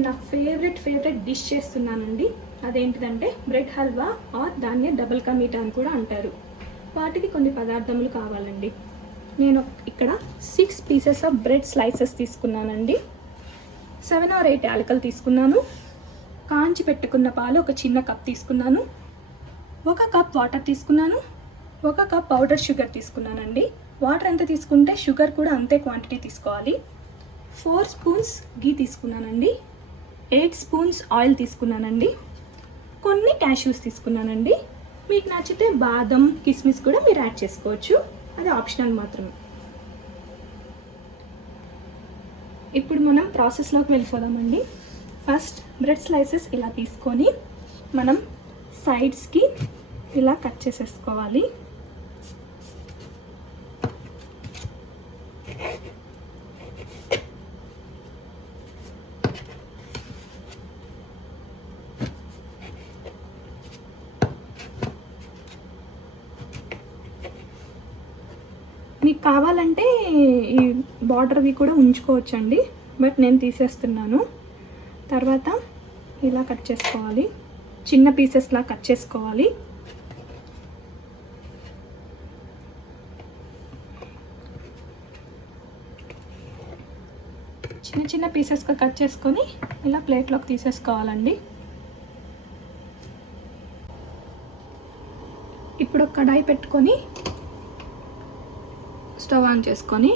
నేను నా favourite dish చేస్తున్నానండి. అదేంటిదంటే బ్రెడ్ హల్వా ఆర్ దాన్ని డబుల్ కా మీఠా అని కూడా అంటారు. వాటికి కొన్ని పదార్థములు కావాలండి. నేను ఇక్కడ 6 పీసెస్ ఆఫ్ బ్రెడ్ స్లైసెస్ తీసుకున్నానండి. 7 or 8 యాలకులు తీసుకున్నాను. కాంచి పెట్టుకున్న పాలు ఒక చిన్న కప్ తీసుకున్నాను. 1 కప్ వాటర్ తీసుకున్నాను. 1 కప్ పౌడర్ షుగర్ తీసుకున్నానండి. వాటర్ ఎంత తీసుకుంటే షుగర్ కూడా అంతే క్వాంటిటీ తీసుకోవాలి. 4 స్పూన్స్ గీ తీసుకున్నానండి. 8 స్పూన్స్ ఆయిల్ తీసుకున్నానండి. కొన్ని క్యాష్యూస్ తీసుకున్నానండి. మీకు నచ్చితే బాదం కిస్మిస్ కూడా మీరు యాడ్ చేసుకోవచ్చు, అది ఆప్షనల్ మాత్రమే. ఇప్పుడు మనం ప్రాసెస్లోకి వెళ్ళిపోదామండి. ఫస్ట్ బ్రెడ్ స్లైసెస్ ఇలా తీసుకొని మనం సైడ్స్కి ఇలా కట్ చేసేసుకోవాలి. మీకు కావాలంటే ఈ బార్డర్వి కూడా ఉంచుకోవచ్చండి, బట్ నేను తీసేస్తున్నాను. తర్వాత ఇలా కట్ చేసుకోవాలి, చిన్న పీసెస్లా కట్ చేసుకోవాలి. చిన్న చిన్న పీసెస్గా కట్ చేసుకొని ఇలా ప్లేట్లోకి తీసేసుకోవాలండి. ఇప్పుడు ఒక కడాయి పెట్టుకొని స్టవ్ ఆన్ చేసుకొని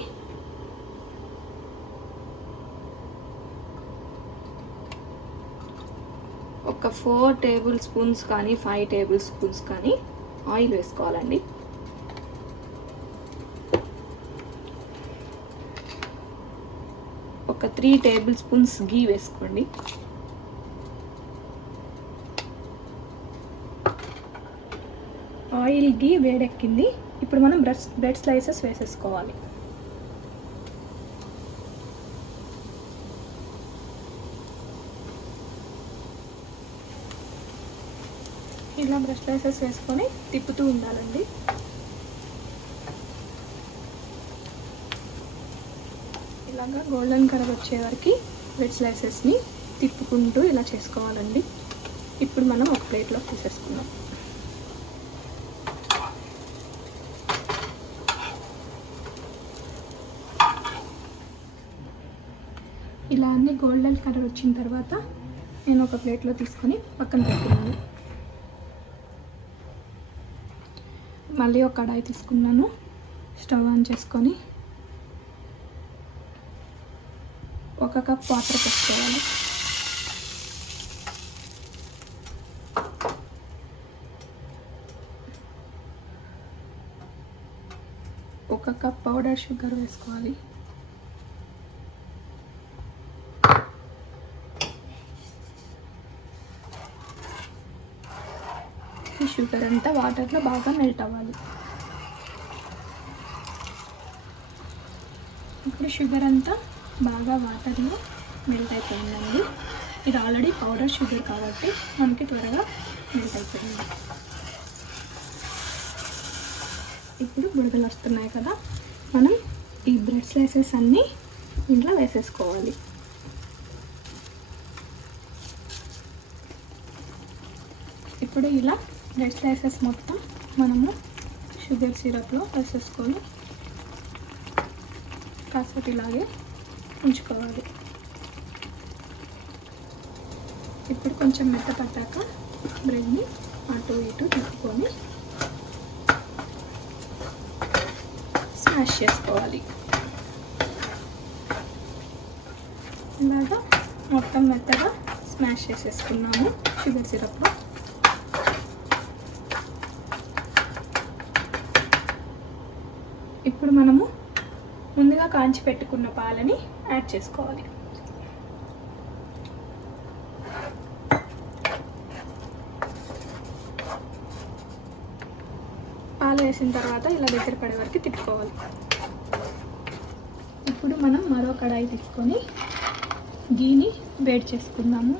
ఒక 4 టేబుల్ స్పూన్స్ కానీ 5 టేబుల్ స్పూన్స్ కానీ ఆయిల్ వేసుకోవాలండి. ఒక 3 టేబుల్ స్పూన్స్ గీ వేసుకోండి. ఆయిల్ గీ వేడెక్కింది. ఇప్పుడు మనం బ్రెడ్ స్లైసెస్ వేసేసుకోవాలి. ఇలా బ్రెడ్ స్లైసెస్ వేసుకొని తిప్పుతూ ఉండాలండి. ఇలాగా గోల్డెన్ కలర్ వచ్చే వరకు బ్రెడ్ స్లైసెస్ని తిప్పుకుంటూ ఇలా చేసుకోవాలండి. ఇప్పుడు మనం ఒక ప్లేట్లో తీసేసుకుందాం. ఇలా అన్ని గోల్డెన్ కలర్ వచ్చిన తర్వాత నేను ఒక ప్లేట్లో తీసుకొని పక్కన పెట్టుకున్నాను. మళ్ళీ ఒక కడాయి తీసుకున్నాను. స్టవ్ ఆన్ చేసుకొని 1 కప్ వాటర్ పెట్టుకోవాలి. ఒక కప్ పౌడర్ షుగర్ వేసుకోవాలి. ఈ షుగర్ అంతా వాటర్లో బాగా మెల్ట్ అవ్వాలి. ఇప్పుడు షుగర్ అంతా బాగా వాటర్లో మెల్ట్ అయిపోయిందండి. ఇది ఆల్రెడీ పౌడర్ షుగర్ కాబట్టి మనకి త్వరగా మెల్ట్ అయిపోయింది. ఇప్పుడు బుడగలు వస్తున్నాయి కదా, మనం ఈ బ్రెడ్ స్లైసెస్ అన్నీ ఇంట్లో వేసేసుకోవాలి. ఇప్పుడు ఇలా బ్రెడ్ స్లైసెస్ మొత్తం మనము షుగర్ సిరప్లో వేసేసుకొని కాసేపు ఇలాగే ఉంచుకోవాలి. ఇప్పుడు కొంచెం మెత్త పట్టాక బ్రెడ్ని అటు ఇటు తిప్పుకొని స్మాష్ చేసుకోవాలి. ఇలాగా మొత్తం మెత్తగా స్మాష్ చేసేసుకున్నాము షుగర్ సిరప్లో. ఇప్పుడు మనము ముందుగా కాంచి పెట్టుకున్న పాలని యాడ్ చేసుకోవాలి. పాలు వేసిన తర్వాత ఇలా దగ్గర పడే వరకు తిప్పుకోవాలి. ఇప్పుడు మనం మరో కడాయి తీసుకొని గీని వేడి చేసుకుందాము.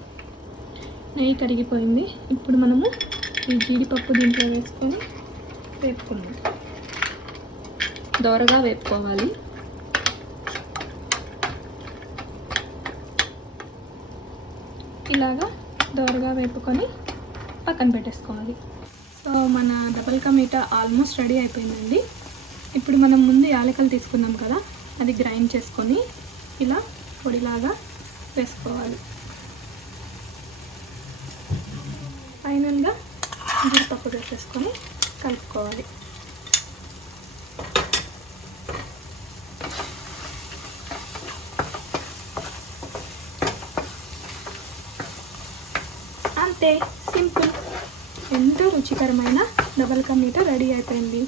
నెయ్యి కరిగిపోయింది. ఇప్పుడు మనము ఈ జీడిపప్పు దీంట్లో వేసుకొని వేపుకుందాం. దోరగా వేపుకోవాలి. ఇలాగా దోరగా వేపుకొని పక్కన పెట్టేసుకోవాలి. సో మన double ka meetha almost ready అయిపోయిందండి. ఇప్పుడు మనం ముందు యాలకులు తీసుకున్నాం కదా, అది గ్రైండ్ చేసుకొని ఇలా పొడిలాగా వేసుకోవాలి. ఫైనల్గా జీడిపప్పు వేసేసుకొని కలుపుకోవాలి. అంతే, సింపుల్. ఎంతో రుచికరమైన డబల్ కా మీఠా రెడీ అయిపోయింది.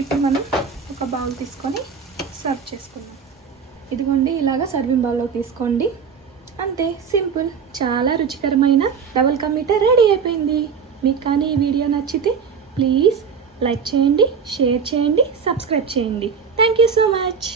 ఇప్పుడు మనం ఒక బౌల్ తీసుకొని సర్వ్ చేసుకుందాం. ఇదిగోండి, ఇలాగా సర్వింగ్ బౌల్లో తీసుకోండి. అంతే, సింపుల్. చాలా రుచికరమైన డబల్ కా మీఠా రెడీ అయిపోయింది. మీకు కానీ ఈ వీడియో నచ్చితే ప్లీజ్ లైక్ చేయండి, షేర్ చేయండి, సబ్స్క్రైబ్ చేయండి. Thank you so much.